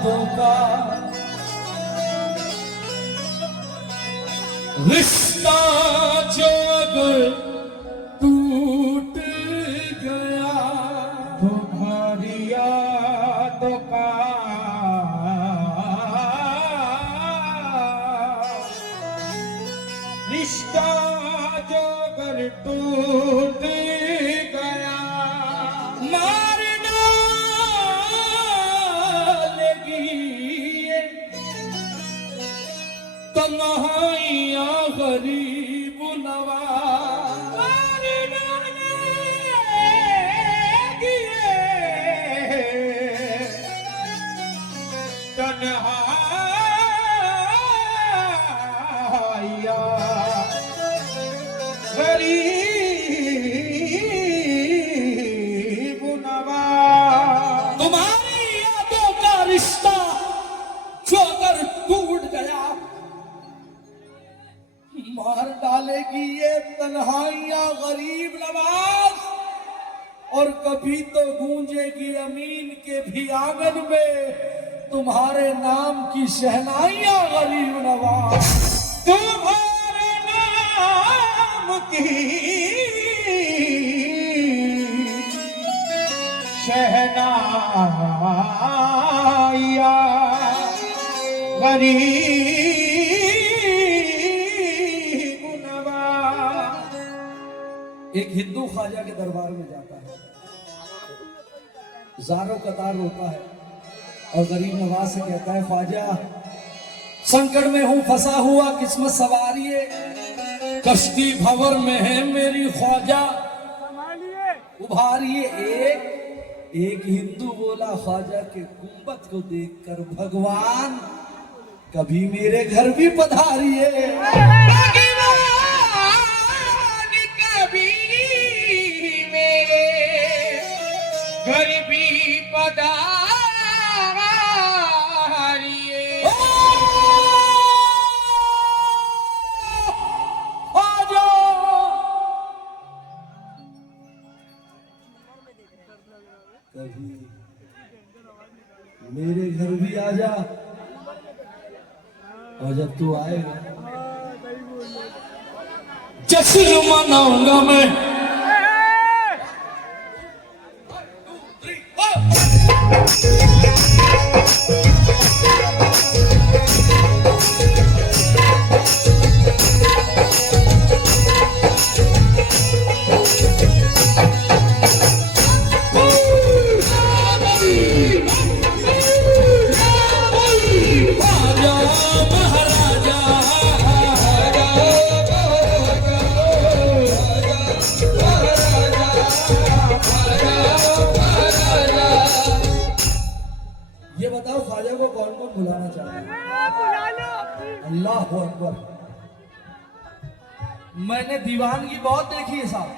बातों का रिश्ता जो अगर टूट गया तुम्हारी यादों का रिश्ता जो अगर टूट गया मारना लगी तन्हाइयाँ गरीब नवाज मारना लगी तन्हाइयाँ गरीब नवाज तुम्हारी यादों का रिश्ता जो अगर टूट गया मार डालेगी ये तन्हाइयाँ गरीब नवाज और कभी तो गूंजेगी अमीन के भी आंगन में तुम्हारे नाम की शहनाइयाँ गरीब नवाज तुम्हारे नाम की शहनाइयाँ गरीब नवाज। एक हिंदू ख्वाजा के दरबार में जाता है, ज़ारो कतार रोता है और गरीब नवाज से कहता है ख्वाजा संकट में हूं फंसा हुआ किस्मत सवारिए कश्ती भंवर में है मेरी ख्वाजा उभारिए। एक हिंदू बोला ख्वाजा के गुंबद को देखकर भगवान कभी मेरे घर भी पधारिए कभी मेरे घर भी पधारिए। कभी मेरे घर भी आ जा और जब तू आएगा जश्न मनाऊंगा मैं। ये बताओ ख्वाजा को कौन कौन बुलाना चाहता है? अल्लाह अकबर। मैंने दीवानगी बहुत देखी है साहब,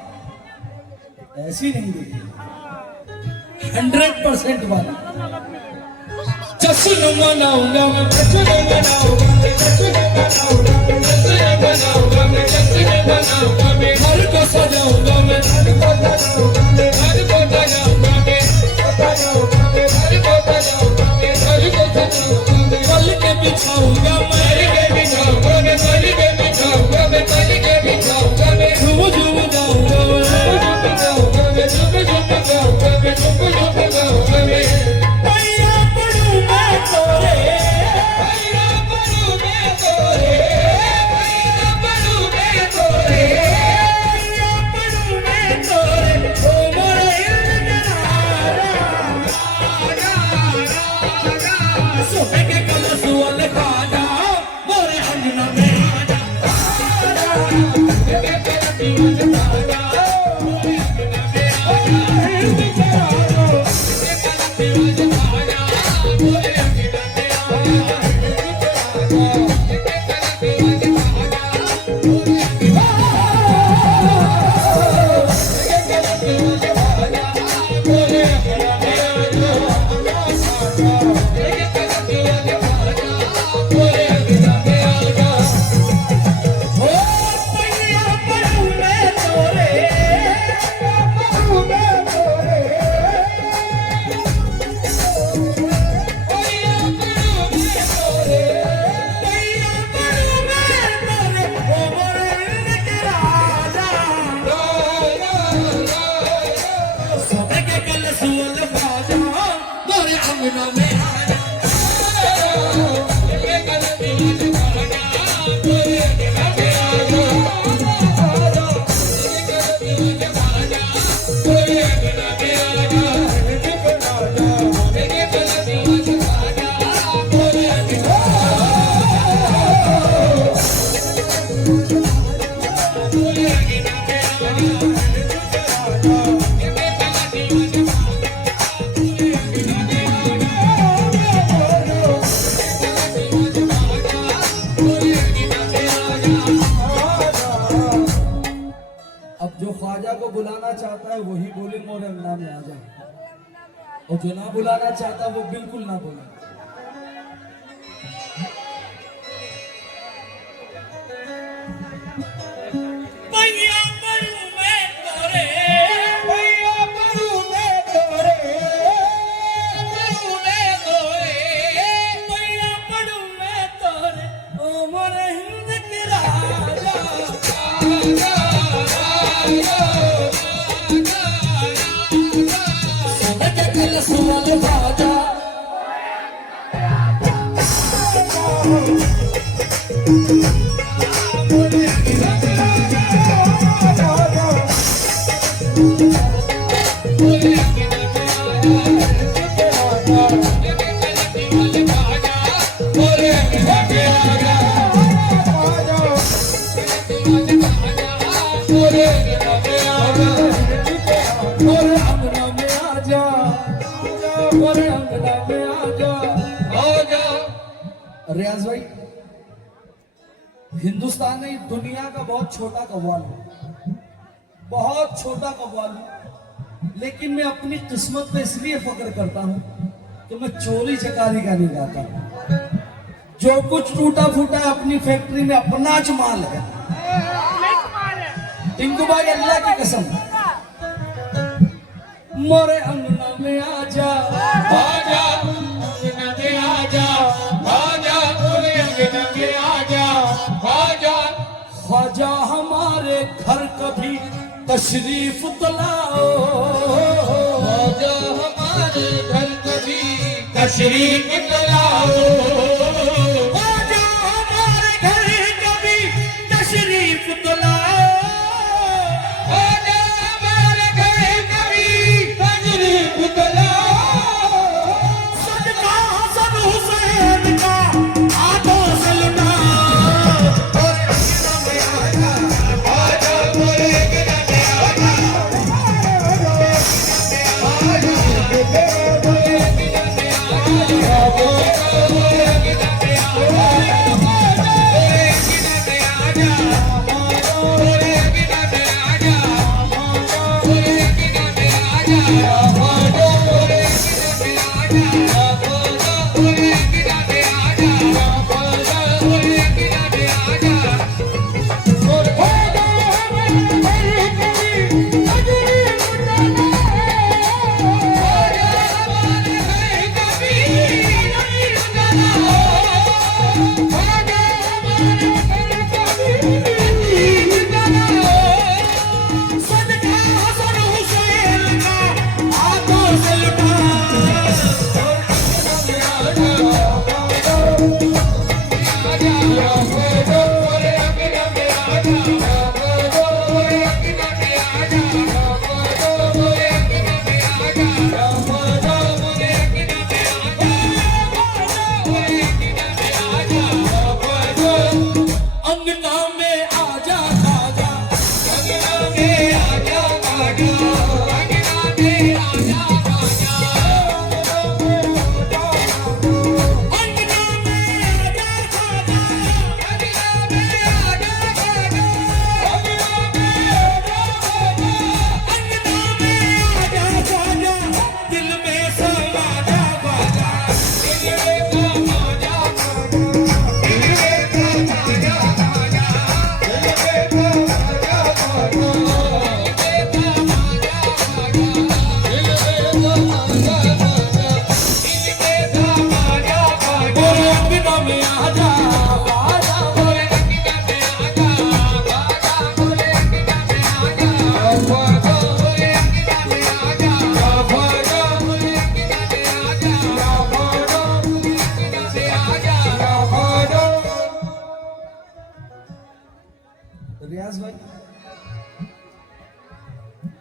ऐसी नहीं देखी 100% वाली। जश्न मनाऊंगा मैं जश्न मनाऊंगा मैं जश्न मनाऊंगा मैं जश्न मनाऊंगा मैं जश्न मनाऊंगा मैं घर को सजाऊंगा मैं घर को सजाऊंगा मैं घर को सजाऊंगा मैं सजाऊंगा मैं घर को सजाऊंगा मैं घर को सजाऊंगा मैं पल के बिछाऊंगा मैं के बिछाऊंगा मैं पल के बिछाऊंगा मैं पल के बिछाऊंगा मैं झूम झूम गाऊंगा मैं झूम गाऊंगा मैं झूम झूम गाऊंगा मैं झूम झूम गाऊंगा मैं भैया पढ़ू मैं तोरे भैया पढ़ू मैं तोरे भैया पढ़ू मैं तोरे भैया पढ़ू मैं तोरे ओ मोरे सोहे के कलश वाले ख्वाजा मोरे अंगना में आजा के करती वाले ख्वाजा मोरे अंगना में आजा के करती वाले ख्वाजा मोरे अंगना में आजा अंगना में आजा ये गलती आज आजा गोरे अंगना में आजा आजा ये गलती आज आजा गोरे अंगना में आजा ये गलती आज आजा गोरे अंगना अब जो ख्वाजा को बुलाना चाहता है वही बोले मोरे अंगना में आ जाए, और जो ना बुलाना चाहता वो बिल्कुल ना बोले। भैया पढ़ू मैं तोरे भैया पढ़ू मैं तोरे पढ़ू मैं तोरे भैया पढ़ू मैं तोरे ओ मोरे हिंद के राजा राजा सुनल बाजा रियाज भाई, हिंदुस्तान नहीं दुनिया का बहुत छोटा कव्वाल है, बहुत छोटा कव्वाल है, लेकिन मैं अपनी किस्मत पे इसलिए फख्र करता हूँ कि मैं चोरी चकारी का नहीं गाता। जो कुछ टूटा फूटा अपनी फैक्ट्री में अपना ज माल है। टिंकू भाई अल्लाह की कसम, मोरे अंगना में आजा आजा अंगना में आजा आजा गोरे अंगना में आजा आजा ख्वाजा हमारे घर कभी तशरीफ तो लाओ, आजा हमारे घर कभी तशरीफ लाओ ख्वाजा हमारे घर कभी तशरीफ तो लाओ, आजा हमारे घर कभी तशरीफ लाओ सदका हसन हुसैन का हाथों से लुटाओ। आजा गोरे अंगना में आजा सदका हसन हुसैन का हाथों से लुटाओ। नियाज भाई,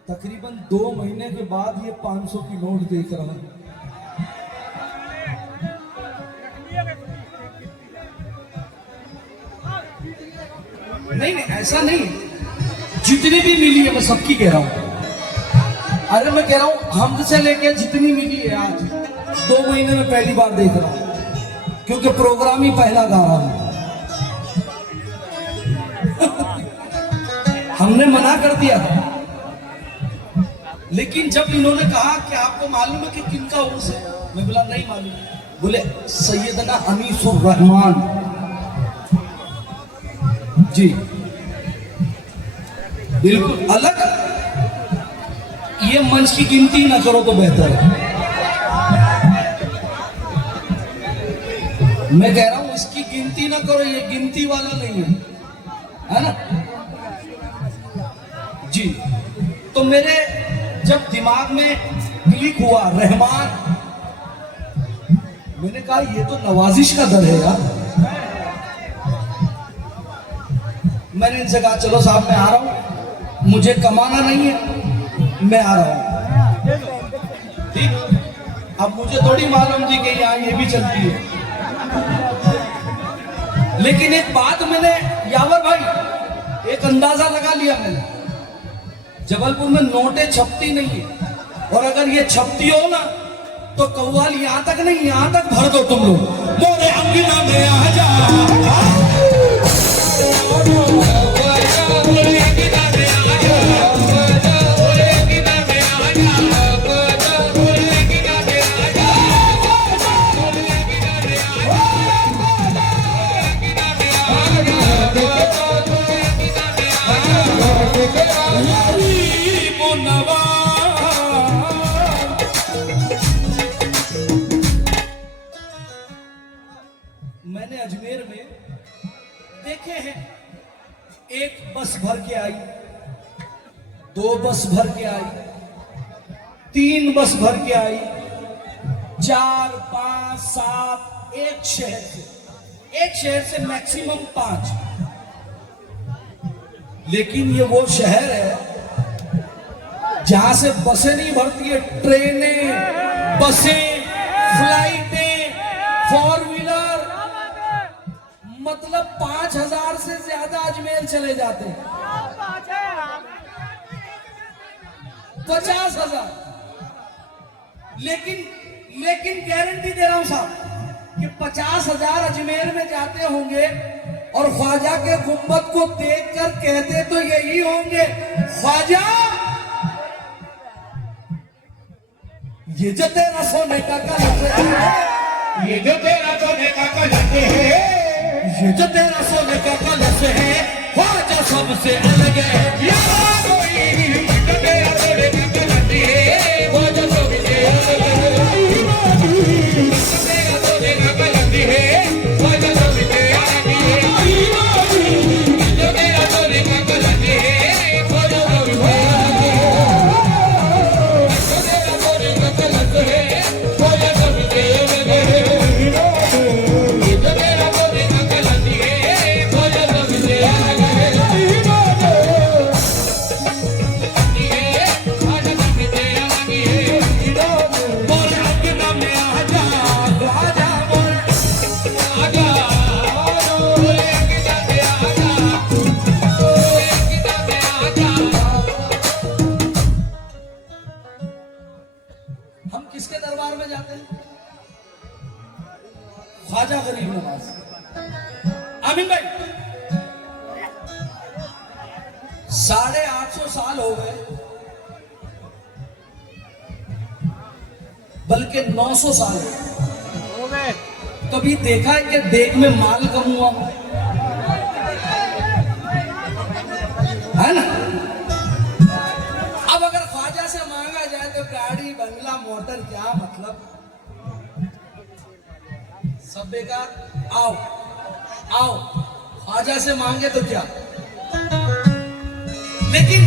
तकरीबन 2 महीने के बाद ये 500 की नोट देख रहा हूं। नहीं नहीं ऐसा नहीं, जितनी भी मिली है मैं सबकी कह रहा हूं। अरे मैं कह रहा हूं हमद से लेके जितनी मिली है आज 2 महीने में पहली बार देख रहा हूं, क्योंकि प्रोग्राम ही पहला गा रहा हूं। हमने मना कर दिया था, लेकिन जब इन्होंने कहा कि आपको मालूम है कि किनका उर्स है, मैं बोला नहीं मालूम। बोले सैयदना अनीसुर रहमान जी, बिल्कुल अलग। ये मंच की गिनती ना करो तो बेहतर है। मैं कह रहा हूं इसकी गिनती ना करो, ये गिनती वाला नहीं है ना जी। तो मेरे जब दिमाग में क्लिक हुआ रहमान, मैंने कहा ये तो नवाजिश का दर है यार। मैंने इनसे कहा चलो साहब मैं आ रहा हूं, मुझे कमाना नहीं है, मैं आ रहा हूं। ठीक, अब मुझे थोड़ी मालूम थी कि यहाँ ये भी चलती है, लेकिन एक बात मैंने यावर भाई एक अंदाजा लगा लिया मैंने, जबलपुर में नोटें छपती नहीं है, और अगर ये छपती हो ना तो कव्वाल यहां तक नहीं यहां तक भर दो तुम लोग। मोरे अंगना में आ जा, मैंने अजमेर में देखे हैं, एक बस भर के आई, 2 बस भर के आई, 3 बस भर के आई, 4, 5, 7, एक शहर से मैक्सिमम 5। लेकिन ये वो शहर है जहां से बसें नहीं भरती है, ट्रेनें, बसें, फ्लाइटें, 4 व्हीलर, मतलब 5000 से ज्यादा अजमेर चले जाते हैं। 50,000। लेकिन गारंटी दे रहा हूं साहब कि 50,000 अजमेर में जाते होंगे और ख्वाजा के गुंबद को देखकर कहते तो यही होंगे, ख्वाजा ये जो तेरा सोने का कलश है, ये जो तेरा सोने का कलश है, ये जो तेरा सोने का कलश है, ख्वाजा सबसे अलग है। ये जो तेरा सोने का कलश है, ख्वाजा सबसे अलग है। तेरा सोने का कलश है, ख्वाजा सबसे अलग है। जो तेरा सोने का कलश है, ख्वाजा सबसे अलग है। जो तेरा सोने का कलश है, ख्वाजा सबसे अलग है। हम किसके दरबार में जाते हैं? ख्वाजा गरीब नवाज। आमीन भाई, 850 साल हो गए, बल्कि 900 साल हो गए। कभी देखा है कि देख में माल कम हुआ है ना? अब अगर ख्वाजा से मांगा जाए तो गाड़ी, बंगला, मोटर, क्या मतलब, सब बेकार। आओ आओ, ख्वाजा से मांगे तो क्या। लेकिन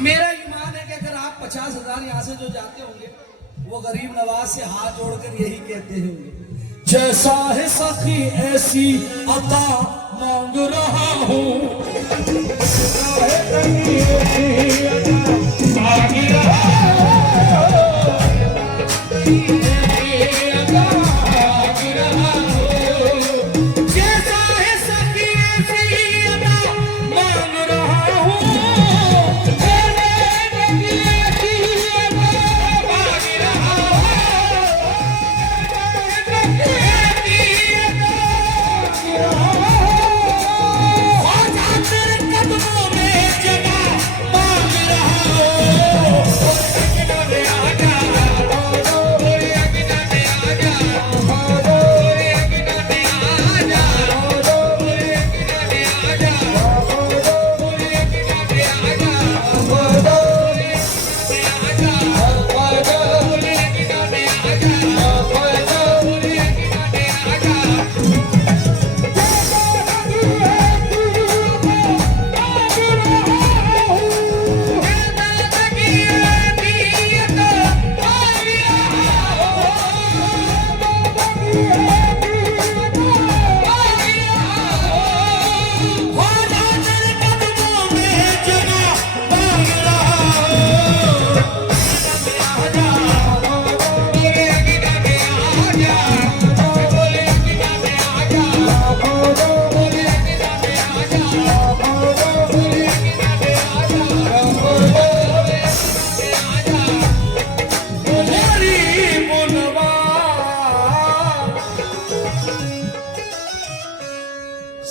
मेरा ईमान है कि अगर आप 50,000 यहां से जो जाते होंगे, वो गरीब नवाज से हाथ जोड़कर यही कहते होंगे, जैसा है सखी ऐसी अता मांग रहा हूँ। जैसा है सखी ऐसी अदा मांग रहा हूँ।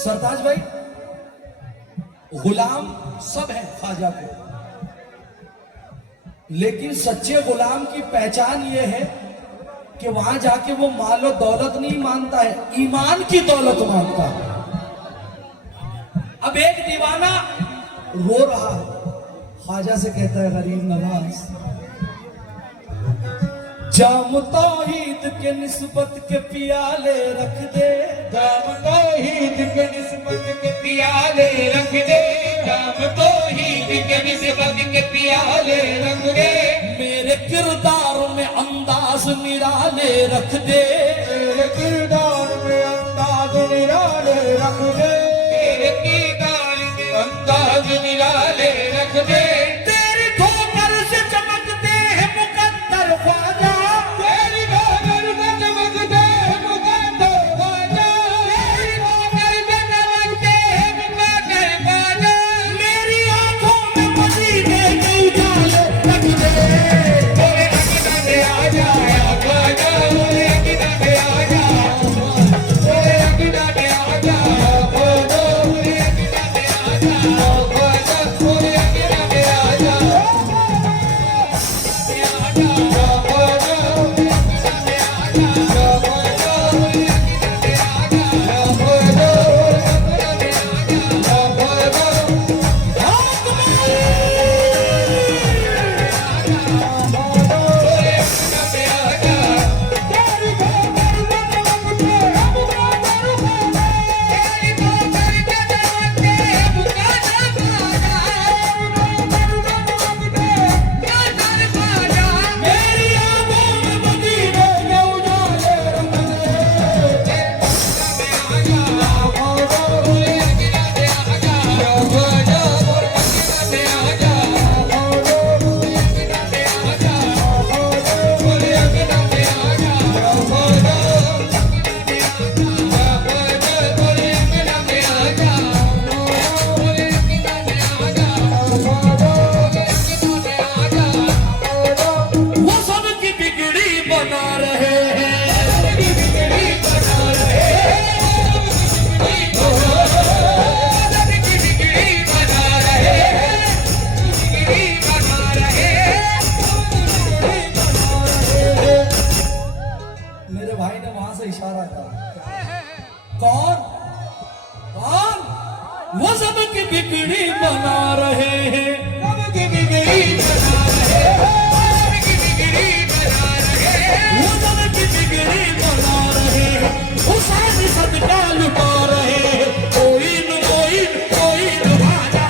सरताज भाई, गुलाम सब है ख्वाजा को, लेकिन सच्चे गुलाम की पहचान यह है कि वहां जाके वो माल और दौलत नहीं मांगता है, ईमान की दौलत मांगता है। अब एक दीवाना रो रहा है, ख्वाजा से कहता है गरीब नवाज, जाम तौहीद के निस्बत के पियाले रख दे, जाम तौहीद के निस्बत के पियाले रख दे, जाम तौहीद के निस्बत के पियाले रख दे, मेरे किरदार में अंदाज निराले रख दे, मेरे किरदार में अंदाज निराले रख दे, मेरे किरदार में अंदाज निराले रख दे। तेरी ठोकर से चमकते हैं मुकद्दर ख्वाजा, तेरी ठोकर से चमकते हैं मुकद्दर ख्वाजा, तेरी ठोकर से चमकते हैं मुकद्दर ख्वाजा, मेरी आंखों में मदीने के उजाले रख दे, बोले अकीदत आ जाया ख्वाजा, बोले अकीदत आ जा, बोले अकीदत आ जा, बोले अकीदत आ जा, ख्वाजा बोले अकीदत आ जा, मेरी आंखों में मदीने के उजाले रख दे, वो सबकी बिगड़ी बना रहे हैं, मेरे भाई ने वहां से इशारा करा, कौन कौन, वो सबकी बिगड़ी बना रहे हैं, वो सबकी बिगड़ी बना रहे हैं, हुसैन सदका लुटा रहे हैं, कोई न कोई कोई न भाजा,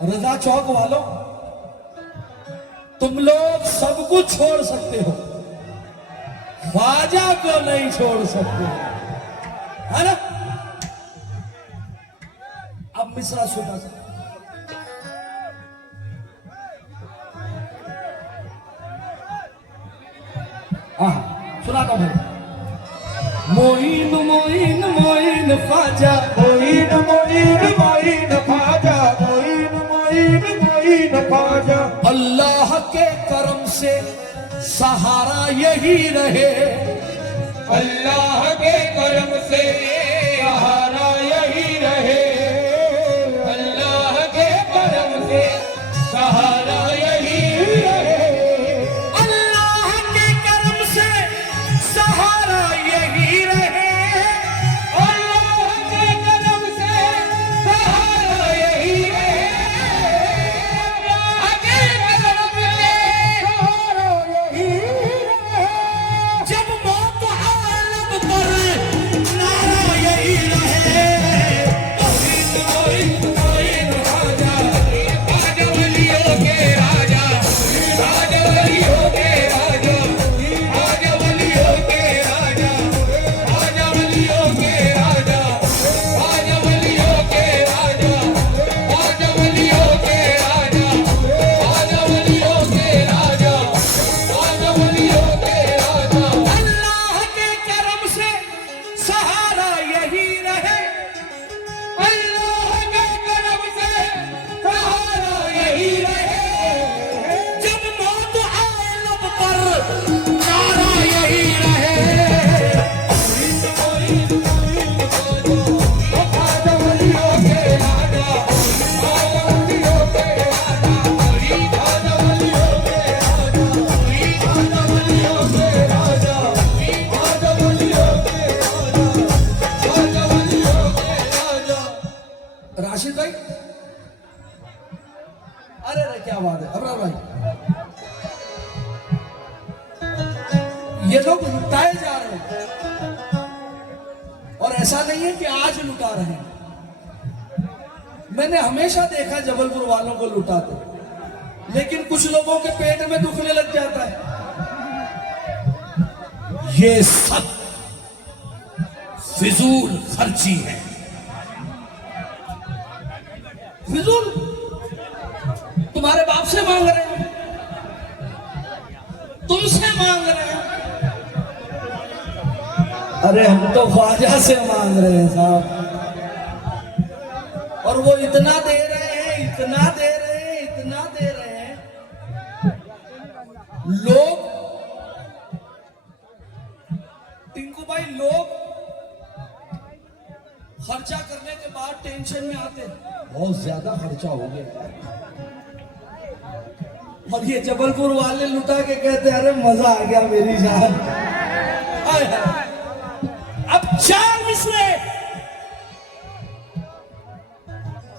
रजा चौक वालों, तुम लोग सब कुछ छोड़ सकते हो, ख्वाजा को नहीं छोड़ सकते, है ना? अब मिसरा सुना सा सुनाता हूं भाई। मोइन मोइन मोइन ख्वाजा, मोइन मोइन मोइन ख्वाजा, मोइन मोइन मोइन ख्वाजा। अल्लाह के करम से सहारा यही रहे, अल्लाह के करम से सहारा यही रहे, अल्लाह के करम से सहारा यही रहे, अल्लाह के करम से सहारा यही रहे, अल्लाह के करम से सहारा यही रहे, अल्लाह के करम से सहारा यही रहे। जब मौत आलम पर नारा यही रहे, मोइन मोइन ख्वाजा, ख्वाजा वलियों के राजा, ख्वाजा वलियों के राजा, ख्वाजा वलियों के राजा, ख्वाजा वलियों के राजा, ख्वाजा वलियों के राजा, ख्वाजा वलियों के राजा, ख्वाजा वलियों के राजा, ख्वाजा वलियों के राजा। अल्लाह के करम से सहारा यही रहे, अल्लाह के करम से सहारा यही रहे, जब मौत आलम पर नारा यही रहे। ख्वाजा वलियों के राजा, ख्वाजा वलियों के राजा, ख्वाजा वलियों के राजा, ख्वाजा वलियों के राजा, ख्वाजा वलियों के राजा, ख्वाजा वलियों के राजा। राशिद भाई, अरे रे क्या बात है अबरार भाई, ये लोग लुटाए जा रहे हैं, और ऐसा नहीं है कि आज लुटा रहे हैं। मैंने हमेशा देखा जबलपुर वालों को लुटाते, लेकिन कुछ लोगों के पेट में दुखने लग जाता है। ये सब फिजूल खर्ची है, फिजूल। तुम्हारे बाप से मांग रहे हैं, तुमसे मांग रहे हैं, अरे हम तो ख्वाजा से मांग रहे हैं साहब, और वो इतना दे रहे हैं, इतना दे रहे हैं, इतना दे रहे हैं। लोग, टिंकू भाई, लोग खर्चा करने के बाद टेंशन में आते हैं, बहुत ज्यादा खर्चा हो गया, और ये जबलपुर वाले लुटा के कहते हैं अरे मजा आ गया मेरी जान। हाय हाय। अब 4 मिसरे,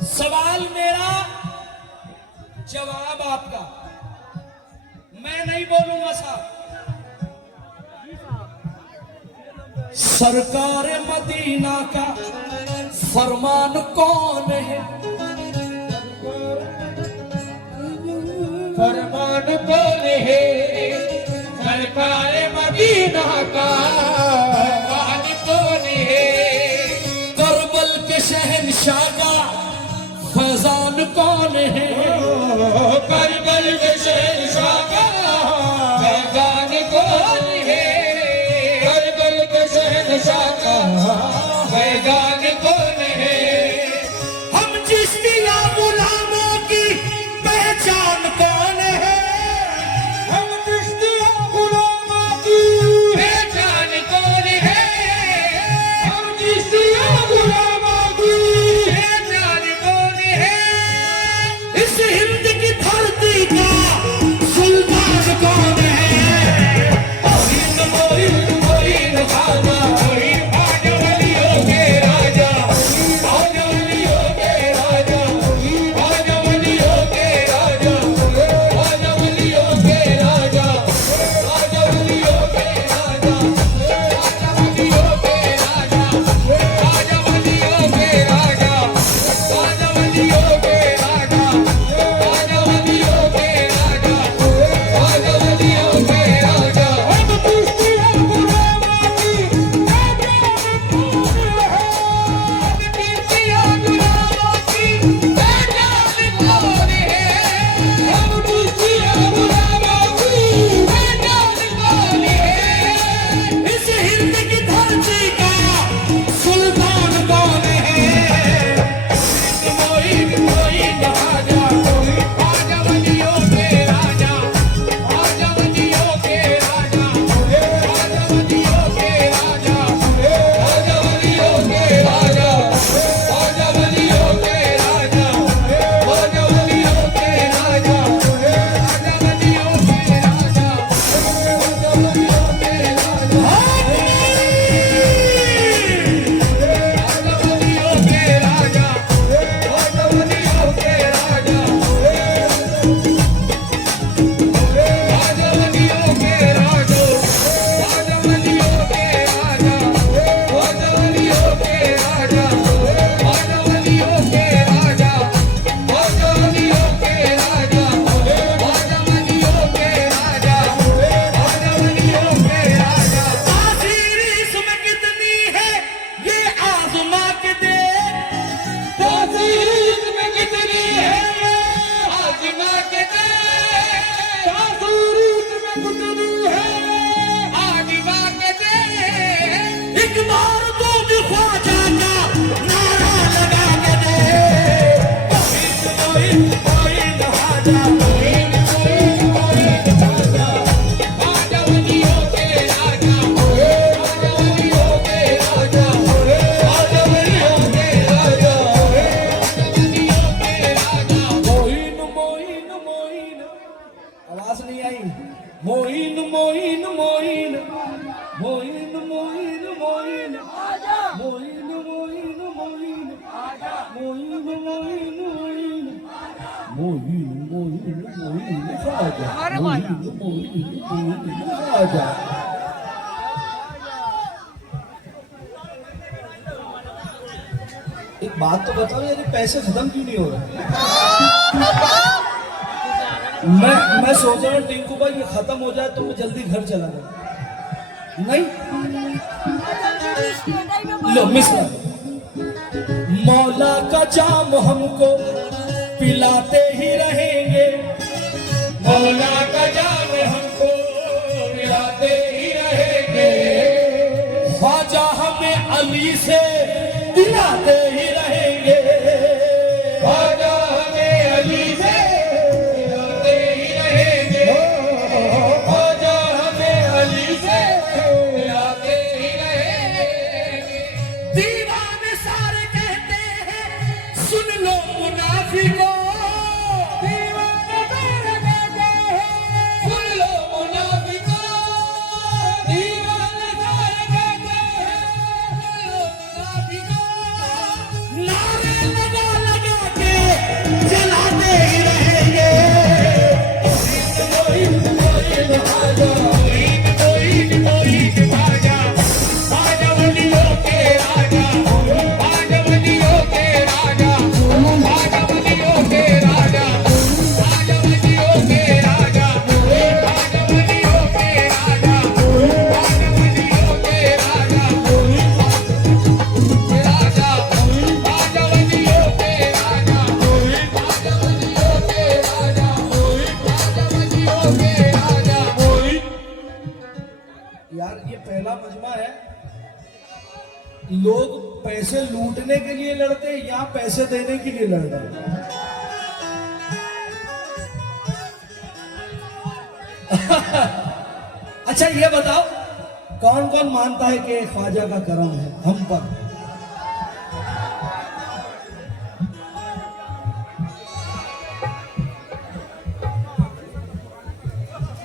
सवाल मेरा, जवाब आपका, मैं नहीं बोलूंगा साहब। सरकार मदीना का फरमान कौन है? फरमान कौन है? सरकार मदीना का फरमान कौन है? करबल के शहंशाह का फैजान कौन है? करबल के शहंशाह का फैजान कौन है? करबल के शहंशाह का फैजान कौन है? हम चिश्तिया गुलामों की पहचान कौन है? हम चिश्तिया गुलामों की पहचान कौन है? हम चिश्तिया गुलामों की पहचान कौन है? इस हिंद की धरती का सुल्तान कौन है? मोइन मोइन मोइन खाजा मोइन आजा वलियों के राजा आजा वलियों के राजा आजा वलियों के राजा आजा वलियों के राजा आजा वलियों के राजा आजा वलियों के राजा आजा वलियों के राजा आजा वलियों के राजा आजा वलियों के राजा आजा वलियों के राजा हम चिश्तिया गुलामों की चिश्तिया गुलामों की पहचान कौन है? हम चिश्तिया गुलामों की पहचान कौन है? इस हिंद की धरती का सुल्तान कौन है? मोइन मोइन राजा आजा वलियों के राजा आजा वलियों के राजा आजा वलियों के राजा आजा वलियों के राजा आजा वलियों के राजा आजा वलियों के राजा आजा वलियों के राजा आजा वलियों के राजा आजा वलियों के राजा आजा वलियों के राजा आजा वलियों के राजा आजा वलियों के राजा आजा वलियों के राजा आजा वलियों के राजा आजा वलियों के राजा आजा वलियों के राजा आजा वलियों के राजा तासीर इसमें कितनी है ये आजमा के दे। तासीर इसमें कितनी है ये आजमा के दे। तासीर इसमें कितनी है ये आजमा के दे। एक बार तो भी ख्वाजा का नारा लगा के दे। मोइन मोइन हाजा मोइन मोइन मोइन राजा आजा वलियों के राजा आजा वलियों के राजा आजा वलियों के राजा आजा वलियों के राजा मोइन मोइन मोइन, आवाज नहीं आई। मोइन मोइन मोइन मोइन मोइन मोइन मोइन मोइन मोइन मोइन मोइन मोइन मोइन मोइन मोइन खाजा मोइन मोइन मोइन खाजा। एक बात तो बताओ यार, ये पैसे खत्म क्यों नहीं हो रहे? मैं सोच रहा हूँ टिंकू भाई ये खत्म हो जाए तो मैं जल्दी घर चला जाऊँ। नहीं लो मिश्रा, मौला का जाम हमको पिलाते ही रहेंगे। मौला का जाम हमको मिलाते ही रहेंगे। ख्वाजा हमें अली से दिलाते ही रहेंगे। ख्वाजा हमें अली से मिलाते ही रहेंगे। ख्वाजा हमें अली से मिलाते ही रहेंगे। दीवाने सारे कहते हैं सुन लो मुनाफिकों। दीवाने सारे कहते हैं सुन लो मुनाफिकों। दीवाने सारे कहते हैं सुन लो मुनाफिकों। नारे लगा लगा के जलाते ही रहेंगे। मोइन मोइन आजा मोइन मोइन मोइन आजा आजा वलियों के राजा आजा वलियों लोग पैसे लूटने के लिए लड़ते हैं या पैसे देने के लिए लड़ रहे हैं? अच्छा ये बताओ, कौन कौन मानता है कि ख्वाजा का करम है हम पर?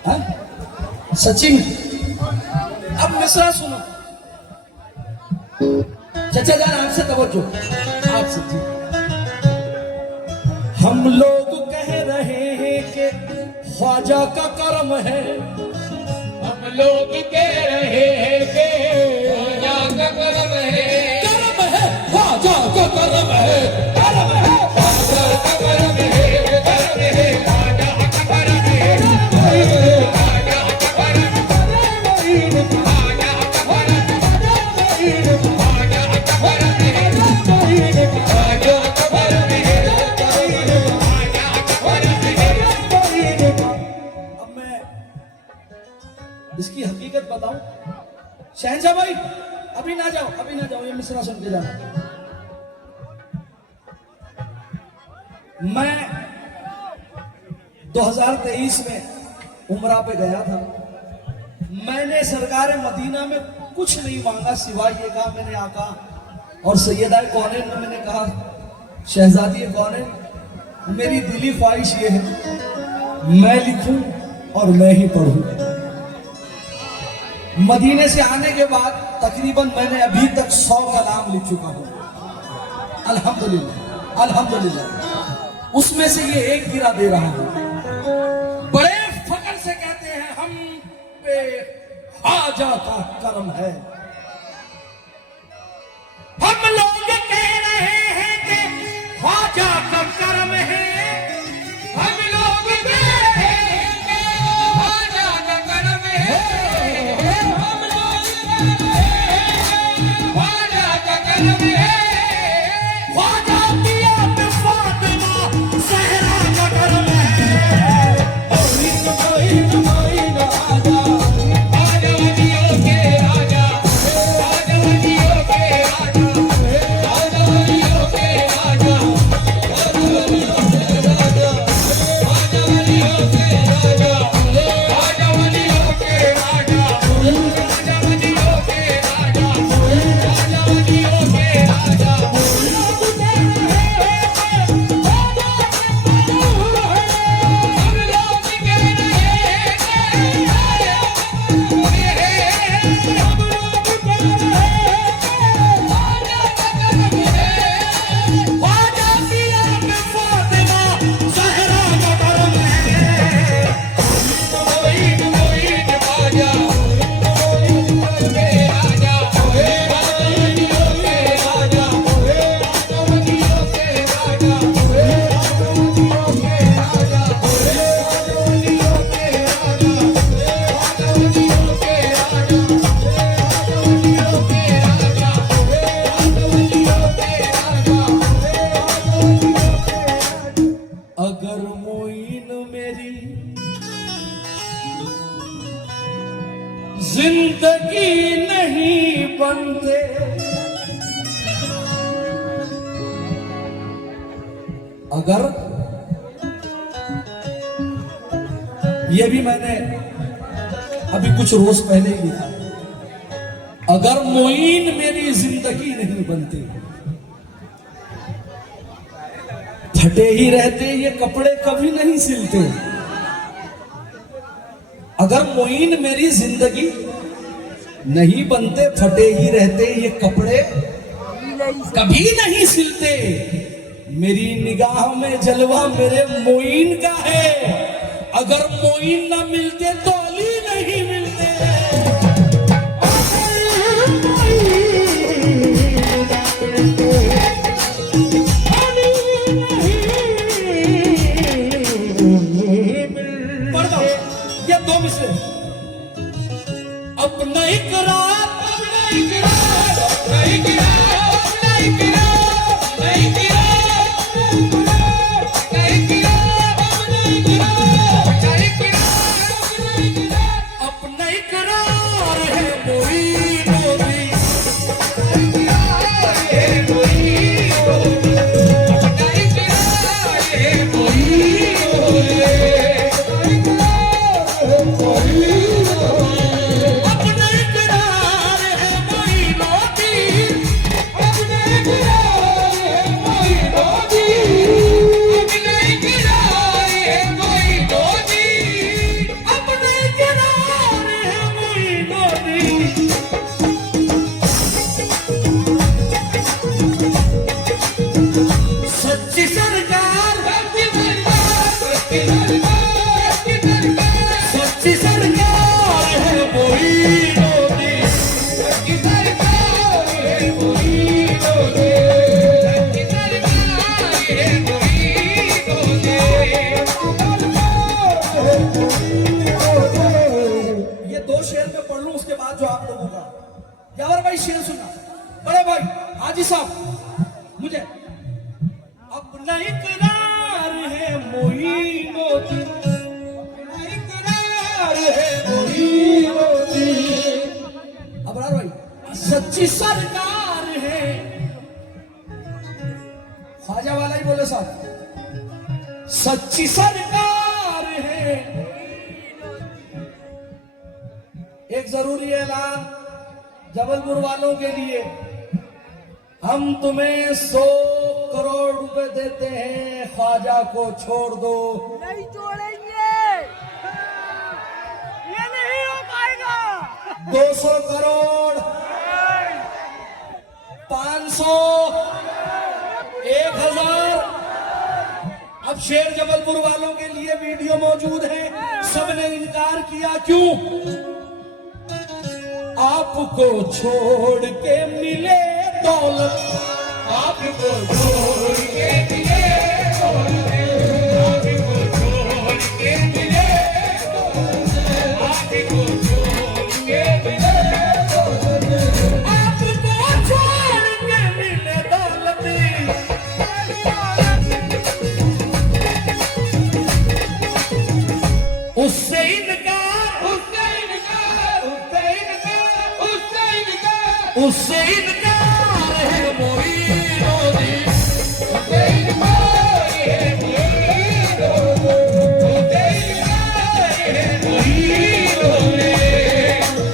हाँ? सचिन, अब मिसरा सुनो। चचा जान आपसे तवज्जो, आपसे जी। हम लोग कह रहे हैं कि ख्वाजा का करम है, हम लोग कह रहे हैं कि ख्वाजा का करम है, करम है, ख्वाजा का करम है, करम है, ख्वाजा का करम है, करम है, ख्वाजा का करम है, ख्वाजा का करम है, ख्वाजा का करम है, ख्वाजा का करम है, ख्वाजा का करम है, ख्वाजा का करम है। अब मैं इसकी हकीकत बताऊं। शहंशाह भाई अभी ना जाओ, अभी ना जाओ, ये मिसरा सुन के जाना। मैं 2023 में उमरा पे गया था। मैंने सरकार मदीना में कुछ नहीं मांगा सिवाय ये कहा मैंने आका और सैयदाए कौनैन ने मैंने कहा शहजादी कौनैन, मेरी दिली ख्वाहिश ये है मैं लिखूं और मैं ही पढ़ूं। मदीने से आने के बाद तकरीबन मैंने अभी तक 100 कलाम लिख चुका हूं, अल्हम्दुलिल्लाह अल्हम्दुलिल्लाह। उसमें से ये एक गिरा दे रहा हूं। बड़े फख्र से कहते हैं हम पे ख्वाजा का करम है। हम लोग कह रहे हैं कि ख्वाजा का करम है, हम लोग कह रहे हैं कि ख्वाजा का करम है, हम लोग कह रहे हैं कि ख्वाजा का करम है, ख्वाजा दिया पे फातिमा ज़हरा का करम है। मोइन मोइन मोइन आजा, ख्वाजा वलियों के राजा, ख्वाजा वलियों के राजा, ख्वाजा वलियों के राजा, ख्वाजा वलियों के राजा, ख्वाजा वलियों के राजा, ख्वाजा वलियों के राजा, ख्वाजा वलियों के राजा, ख्वाजा वलियों के राजा। हम लोग कह रहे हैं कि हम लोग कह रहे हैं ख्वाजा का करम है, ख्वाजा दिया पे फातिमा ज़हरा का करम है। मोइन मोइन ख्वाजा, मोइन के राजा, ख्वाजा वलियों के राजा, ख्वाजा वलियों के राजा, ख्वाजा वलियों के राजा, ख्वाजा वलियों के राजा, ख्वाजा वलियों के राजा, ख्वाजा वलियों के राजा, ख्वाजा वलियों के राजा। अगर मोइन मेरी जिंदगी नहीं बनते, अगर ये भी मैंने अभी कुछ रोज पहले ही लिखा, अगर मोइन मेरी जिंदगी नहीं बनती, फटे ही रहते ये कपड़े कभी नहीं सिलते। अगर मोइन मेरी जिंदगी नहीं बनते, फटे ही रहते ये कपड़े कभी नहीं सिलते। मेरी निगाह में जलवा मेरे मोइन का है, अगर मोइन ना मिलते तो अली नहीं मिलते। पढ़ दो ये दो मिसरे। अपना इकरार अपना साहब मुझे अपना इकरार है मोइनुद्दीन, अपना इकरार है मोइनुद्दीन। अबरार भाई सच्ची सरकार है, ख्वाजा वाला ही बोले साहब, सच्ची सरकार है। एक जरूरी ऐलान जबलपुर वालों के लिए, हम तुम्हें 100 करोड़ रुपए देते हैं, ख्वाजा को छोड़ दो। नहीं छोड़ेंगे, ये नहीं हो पाएगा। 200 करोड़, 500, 1000। अब शेर जबलपुर वालों के लिए वीडियो मौजूद है, सबने इनकार किया। क्यों? आपको छोड़ के मिले दौलत, आपको छोड़ के मिले दौलत, आपको छोड़ के मिले दौलत, आपको छोड़ के मिले दौलत, आपको छोड़ के मिले दौलत। उससे इनकार, उससे इनकार, उससे इनकार, उससे इनकार, उससे इनकार है मोइनुद्दीन, उससे इनकार है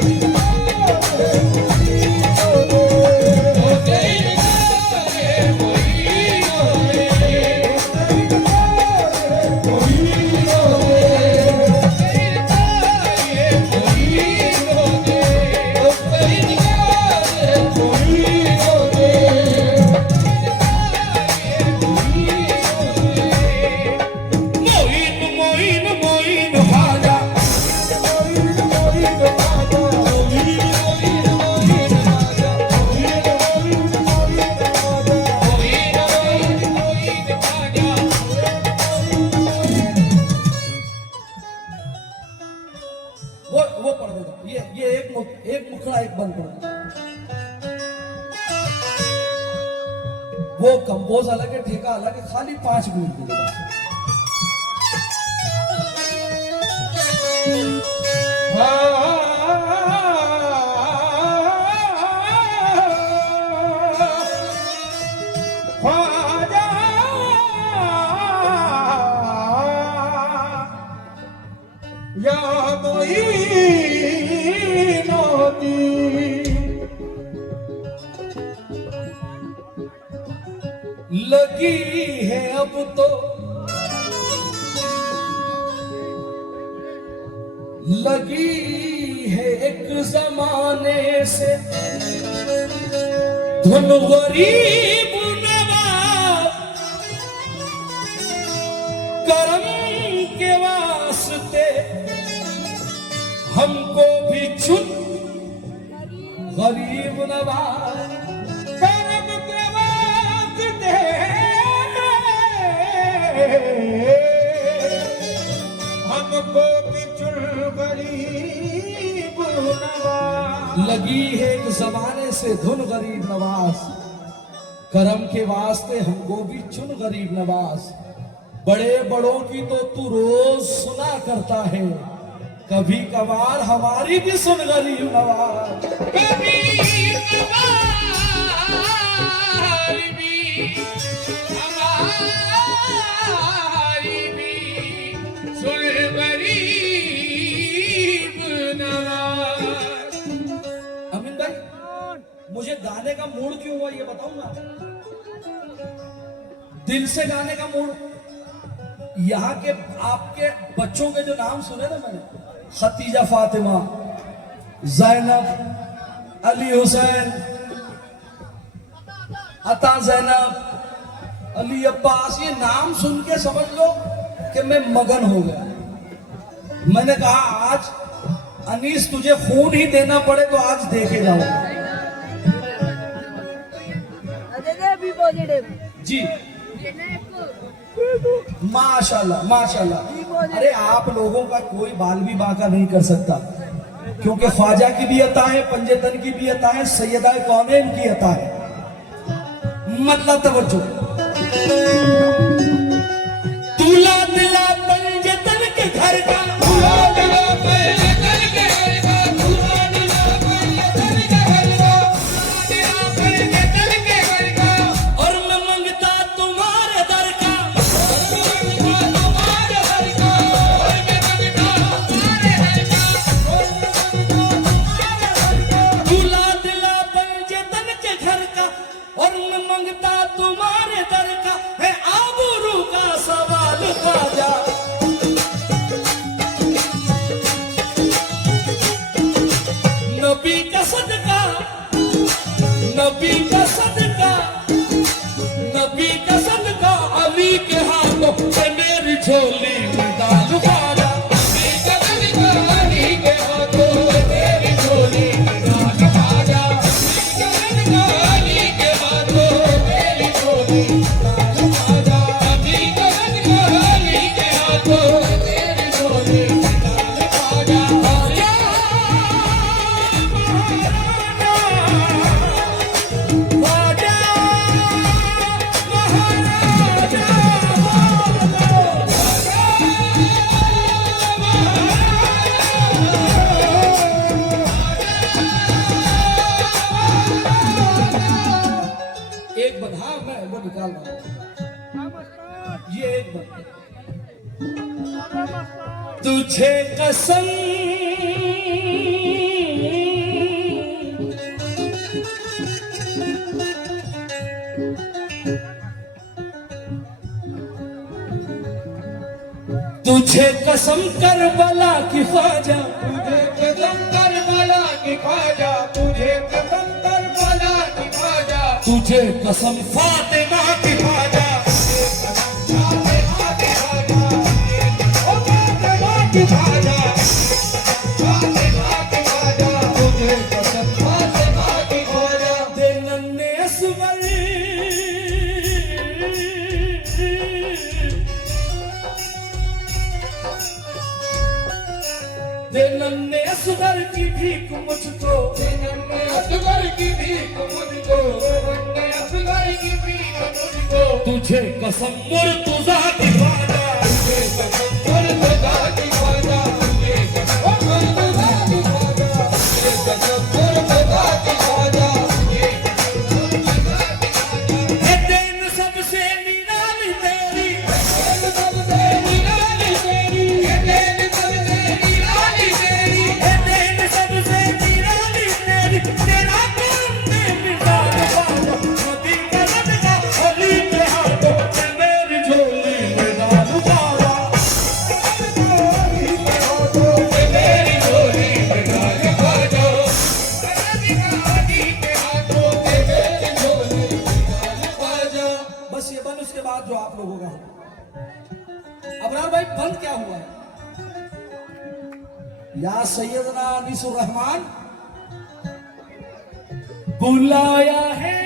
मोइनुद्दीन, उससे इनकार है मोइनुद्दीन, उससे इनकार है वो पढ़ दो। ये एक मुखड़ा एक बंद पढ़ दो। वो कंपोज अलग है, ठेका अलग है, खाली 5 मिनट दे दो बस। या मोइनुद्दीन, लगी है अब तो, लगी है एक जमाने से धुन गरीब नवाब, करम के वास्ते हमको भी चुन गरीब नवाज, करम के वास्ते हमको बिचुल गरीब नवाज। लगी है एक जमाने से धुन गरीब नवाज, करम के वास्ते हमको भी चुन गरीब नवाज। बड़े बड़ों की तो तू रोज सुना करता है, कभी कभार हमारी भी सुन गरीब नवाज। कभी हमारी भी, हमारी भी सुन गरीब नवाज। अमीन भाई, मुझे गाने का मूड क्यों हुआ ये बताऊं ना? दिल से गाने का मूड। यहाँ के आपके बच्चों के जो नाम सुने ना मैंने, खतीजा फातिमा, जैनब, अली हुसैन, अता जैनब, अली अब्बास, ये नाम सुन के समझ लो कि मैं मगन हो गया। मैंने कहा आज अनीस तुझे खून ही देना पड़े तो आज देखे जाओ। बी पॉजिटिव जी माशाल्लाह माशाल्लाह। अरे आप लोगों का कोई बाल भी बांका नहीं कर सकता, क्योंकि ख्वाजा की भी अता है, पंजेतन की भी अता है, सैयदा कौनैन की अता है। मतलब तवज्जो। दूल्हा दिला पंजतन के घर का, दूल्हा दिला पंजतन के घर का, दूल्हा दिला पंजतन के घर का, दूल्हा दिला पंजतन के घर का। और मैं मांगता तुम्हारे दर का, और मैं मांगता तुम्हारे दर का, और मैं मांगता तुम्हारे दर का, और मैं मांगता तुम्हारे दर का। दूल्हा दिला पंजतन के घर का, और मैं मांगता तुम्हारे दर का। है आबरू का सवाल ख्वाजा, नबी का सदका, नबी का सदका, नबी का सदका, अली के हाथों से मेरी झोली में डाल ख्वाजा। अली का सदका, अली के हाथों से मेरी झोली में डाल ख्वाजा। अली का सदका, अली के हाथों से मेरी झोली में डाल ख्वाजा। अली का सदका, अली के हाथों से मेरी झोली में डाल ख्वाजा। ख्वाजा, महाराजा, एक बधा मैं वो निकाल रहा हूं। ये एक बधा, तुझे कसम, तुझे कसम करबला की ख्वाजा, तुझे कसम करबला की ख्वाजा, तुझे कसम करबला की ख्वाजा, तुझे कसम फातिमा की ख्वाजा, फातिमा की ख्वाजा, ओ फातिमा की ख्वाजा, फातिमा की ख्वाजा, तुझे कसम फातिमा की ख्वाजा। दे नन्हे असगर, दे नन्हे असगर की भीख मुझको, नन्हे असगर की भीख मुझको, नन्हे असगर की भीख मुझको, तुझे कसम मुर्तुजा की ख्वाजा, तुझे कसम मुर्तजा की ख्वाजा, तुझे कसम मुर्तजा की ख्वाजा, तुझे कसम मुर्तजा की ख्वाजा, तुझे कसम मुर्तजा की ख्वाजा। है देन सबसे निराली तेरी, तेरे सबसे निराली तेरी, ये तेरे सबसे निराली तेरी, है देन सबसे निराली तेरी, तेरा काम ने मिजाज ख्वाजा, नबी का सदका, अली के हाथों से मेरी झोली में डाल ख्वाजा। अली के हाथों से मेरी झोली में डाल ख्वाजा, अली के हाथों से मेरी झोली में डाल ख्वाजा। बस ये बंद, उसके बाद जो आप लोगों का होगा। अबरार भाई बंद क्या हुआ है? या सैयदना अनीसुर रहमान बुलाया है,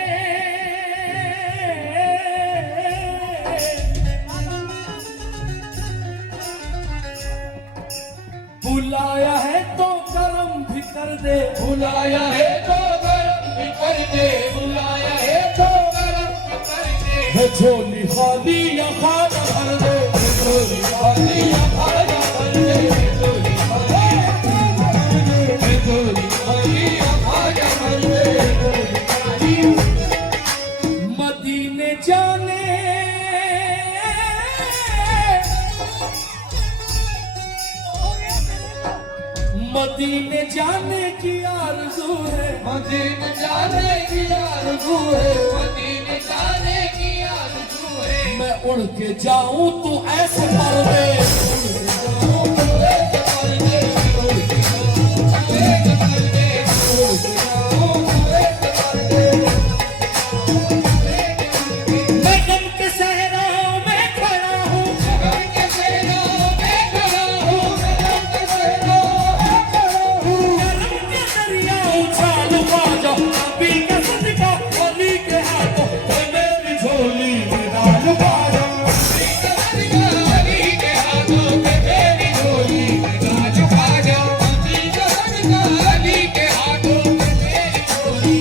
बुलाया है तो करम भी कर दे, बुलाया है तो गरम भी कर दे, बुलाया है तो गरम भी कर दे, है झोली खाली या खाना भर दे, झोली खाली या खाजा भर दे, झोली खाली या खाजा भर दे, झोली खाली या खाजा भर दे, झोली खाली। मदीने जाने, मदीने जाने की आरज़ू है, मदीने जाने की आरज़ू है, मदीने जाने की आरज़ू है, मैं उड़ के जाऊं तू ऐसे पर दे, उड़ के जाऊं तू ऐसे पर दे, उड़ के जाऊं तू ऐसे पर दे, उड़ के जाऊं तू ऐसे पर दे। मैं गम के सहराओं में खड़ा हूँ, गम के सहराओं में खड़ा हूँ, गम के सहराओं में खड़ा हूँ, करम के दरिया उछाल ख्वाजा, नबी का सदका, अली के हाथों से मेरी झोली में डाल ख्वाजा। अली के हाथों से मेरी झोली में डाल ख्वाजा, अली के हाथों से मेरी झोली